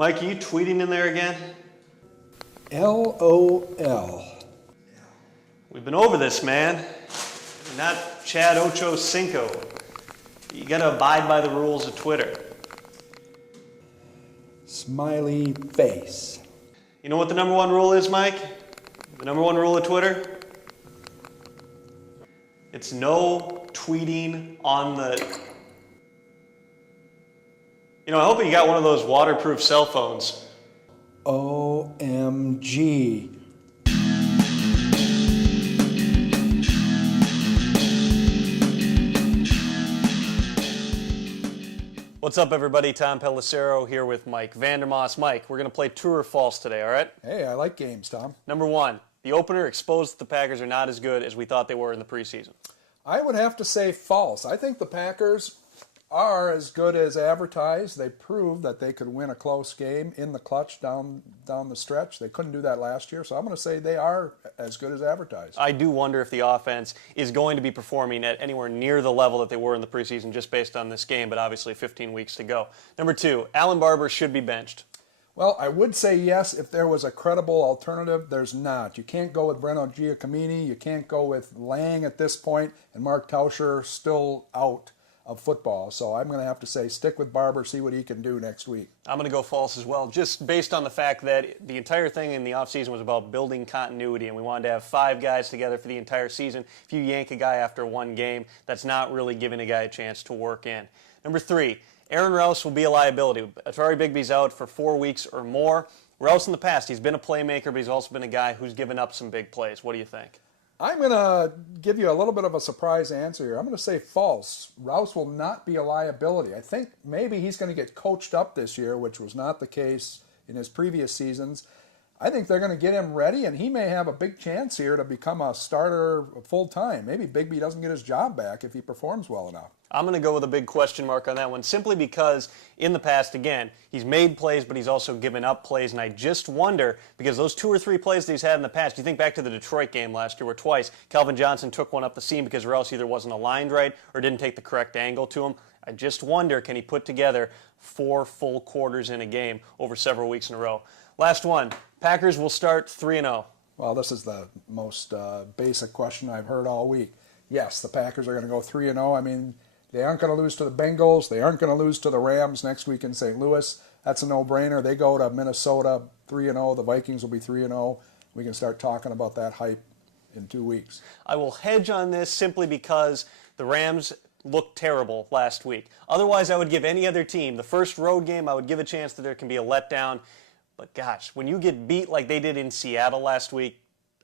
Mike, are you tweeting in there again? LOL. We've been over this, man. You're not Chad Ochocinco. You gotta abide by the rules of Twitter. Smiley face. You know what the number one rule is, Mike? The number one rule of Twitter? It's no tweeting on the... You know, I hope you got one of those waterproof cell phones. OMG. What's up, everybody? Tom Pellicero here with Mike Vandermoss. Mike, we're going to play true or false today, all right? Hey, I like games, Tom. Number one, the opener exposed that the Packers are not as good as we thought they were in the preseason. I would have to say false. I think the Packers are as good as advertised. They proved that they could win a close game in the clutch down the stretch. They couldn't do that last year, so I'm going to say they are as good as advertised. I do wonder if the offense is going to be performing at anywhere near the level that they were in the preseason just based on this game, but obviously 15 weeks to go. Number two, Alan Barber should be benched. Well, I would say yes if there was a credible alternative. There's not. You can't go with Breno Giacomini. You can't go with Lang at this point, and Mark Tauscher still out of football. So I'm going to have to say stick with Barber, see what he can do next week. I'm going to go false as well, just based on the fact that the entire thing in the offseason was about building continuity, and we wanted to have 5 guys together for the entire season. If you yank a guy after one game, that's not really giving a guy a chance to work in. Number 3, Aaron Rouse will be a liability. Atari Bigby's out for 4 weeks or more. Rouse in the past, he's been a playmaker, but he's also been a guy who's given up some big plays. What do you think? I'm going to give you a little bit of a surprise answer here. I'm going to say false. Rouse will not be a liability. I think maybe he's going to get coached up this year, which was not the case in his previous seasons. I think they're going to get him ready, and he may have a big chance here to become a starter full-time. Maybe Bigby doesn't get his job back if he performs well enough. I'm going to go with a big question mark on that one, simply because in the past, again, he's made plays, but he's also given up plays, and I just wonder, because those 2 or 3 plays that he's had in the past, you think back to the Detroit game last year where twice Calvin Johnson took one up the seam because Rouse either wasn't aligned right or didn't take the correct angle to him. I just wonder, can he put together 4 full quarters in a game over several weeks in a row? Last one, Packers will start 3-0. Well, this is the most basic question I've heard all week. Yes, the Packers are going to go 3-0. I mean, they aren't going to lose to the Bengals. They aren't going to lose to the Rams next week in St. Louis. That's a no-brainer. They go to Minnesota 3-0. The Vikings will be 3-0. We can start talking about that hype in 2 weeks. I will hedge on this simply because the Rams looked terrible last week. Otherwise, I would give any other team, the first road game, I would give a chance that there can be a letdown. But gosh, when you get beat like they did in Seattle last week,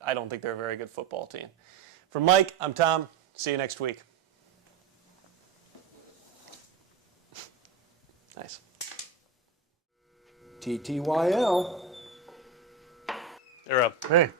I don't think they're a very good football team. For Mike, I'm Tom. See you next week. Nice. TTYL. They're up. Hey.